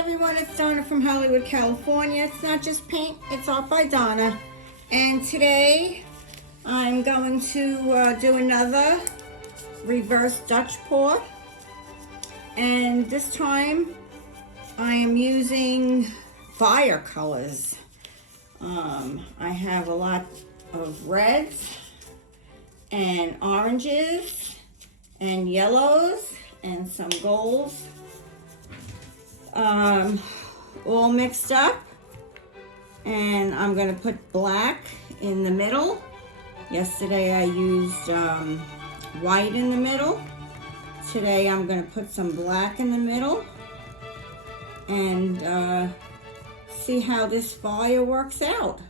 everyone, it's Donna from Hollywood, California. It's not just paint, it's art by Donna. And today I'm going to do another reverse Dutch pour. And this time I am using fire colors. I have a lot of reds and oranges and yellows and some golds. All mixed up, and I'm going to put black in the middle. Yesterday I used white in the middle. Today I'm going to put some black in the middle and see how this fire works out.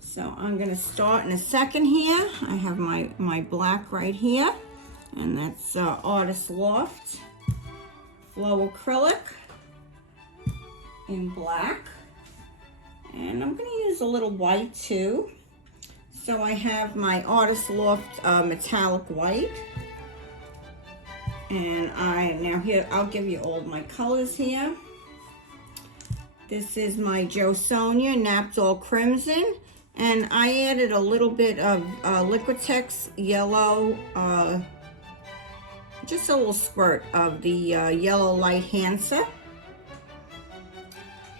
So I'm going to start in a second here. I have my black right here, and that's Artist Loft Flow Acrylic in black. And I'm going to use a little white too. So I have my Artist Loft metallic white. And now here, I'll give you all my colors here. This is my JoSonja Napthol Crimson. And I added a little bit of Liquitex yellow, just a little squirt of the yellow light Hansa.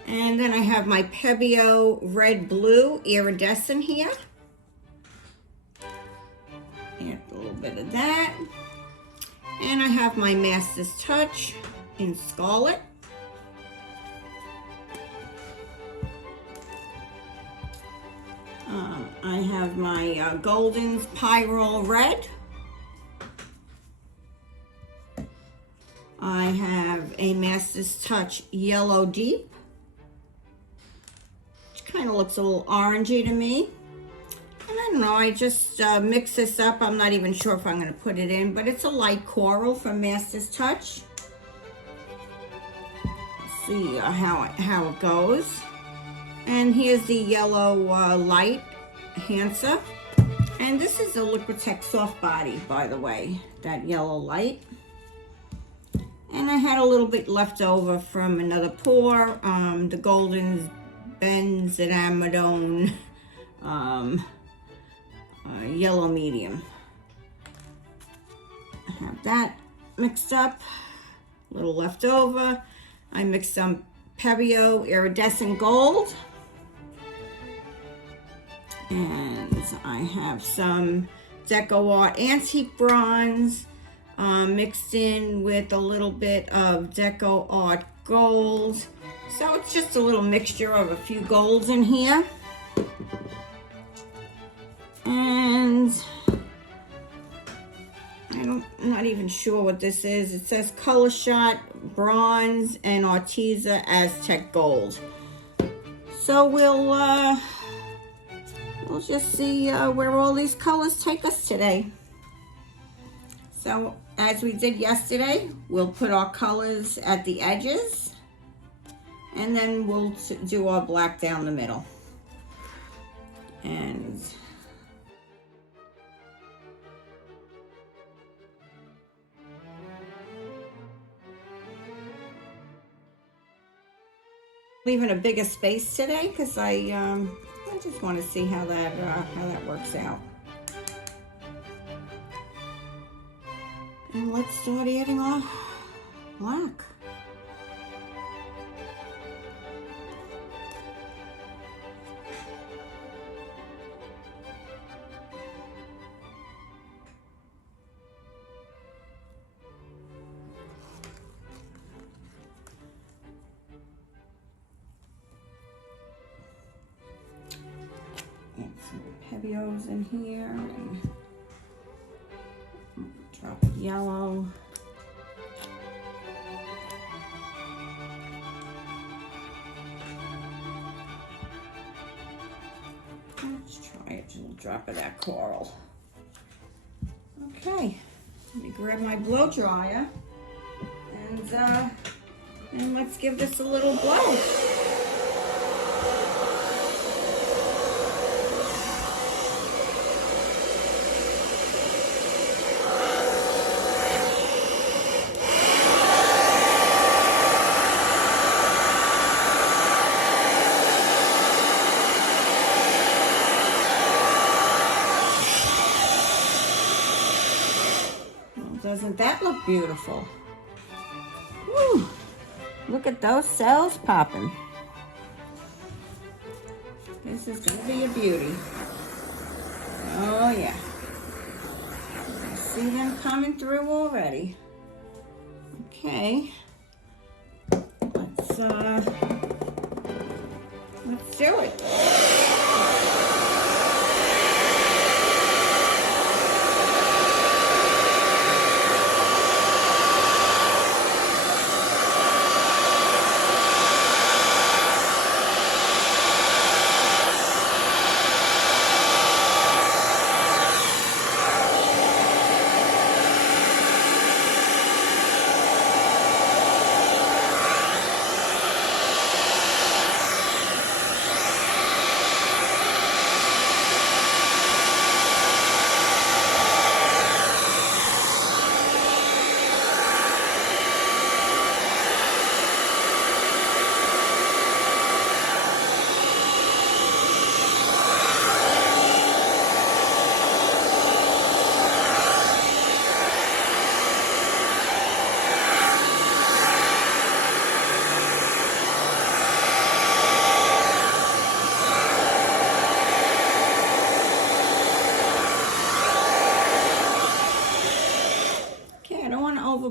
And then I have my Pebeo Red Blue Iridescent here. Add a little bit of that. And I have my Master's Touch in Scarlet. I have my Golden's Pyrorole Red. I have a Master's Touch Yellow Deep, which kind of looks a little orangey to me. And I don't know, I just mix this up. I'm not even sure if I'm going to put it in, but it's a light coral from Master's Touch. Let's see how it goes. And here's the yellow light Hansa. And this is a Liquitex soft body, by the way, that yellow light. And I had a little bit left over from another pour, the Golden's Benzimdozdone yellow medium. I have that mixed up, a little left over. I mixed some Pebeo Iridescent Gold. And I have some Deco Antique Bronze mixed in with a little bit of Deco Art Gold. So it's just a little mixture of a few golds in here. And I'm not even sure what this is. It says Colorshot Bronze and Arteza Aztec Gold. So we'll just see where all these colors take us today. So as we did yesterday, we'll put our colors at the edges, and then we'll do our black down the middle. And leaving a bigger space today because I just want to see how that works out. And let's start adding our black. Pebeos in here, and drop of yellow. Let's try it, just a little drop of that coral. Okay, let me grab my blow dryer and let's give this a little blow. Doesn't that look beautiful? Woo. Look at those cells popping. This is going to be a beauty. Oh yeah. I see them coming through already. Okay. Let's do it.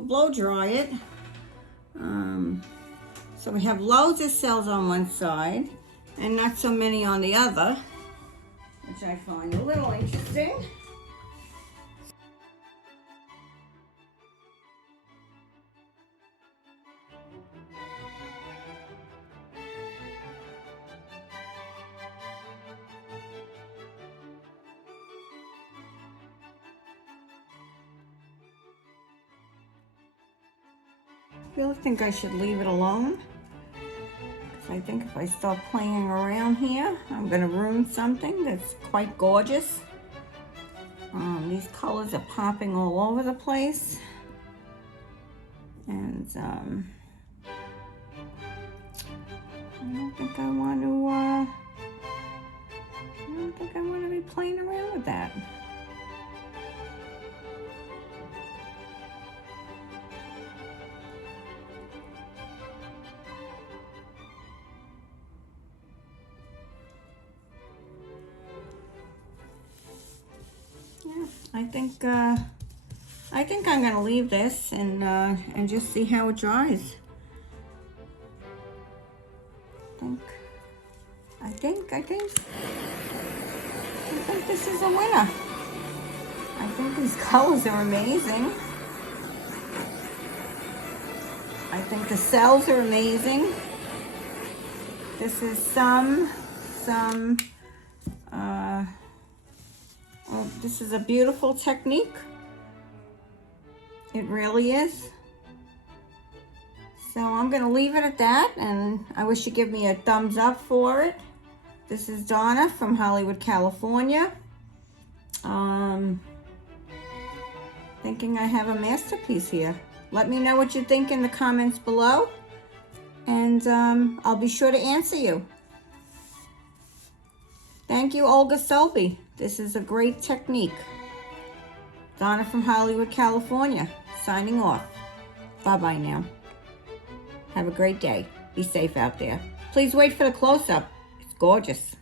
Blow dry it. So we have loads of cells on one side and not so many on the other, which I find a little interesting. I really think I should leave it alone, because I think if I start playing around here, I'm going to ruin something that's quite gorgeous. These colors are popping all over the place, and I don't think I want to be playing around with that. I think I'm gonna leave this and just see how it dries. I think this is a winner. I think these colors are amazing. I think the cells are amazing. This is this is a beautiful technique. It really is. So I'm going to leave it at that, and I wish you'd give me a thumbs up for it. This is Donna from Hollywood, California. Thinking I have a masterpiece here. Let me know what you think in the comments below, and I'll be sure to answer you. Thank you, Olga Selby. This is a great technique. Donna from Hollywood, California, signing off. Bye-bye now. Have a great day. Be safe out there. Please wait for the close-up. It's gorgeous.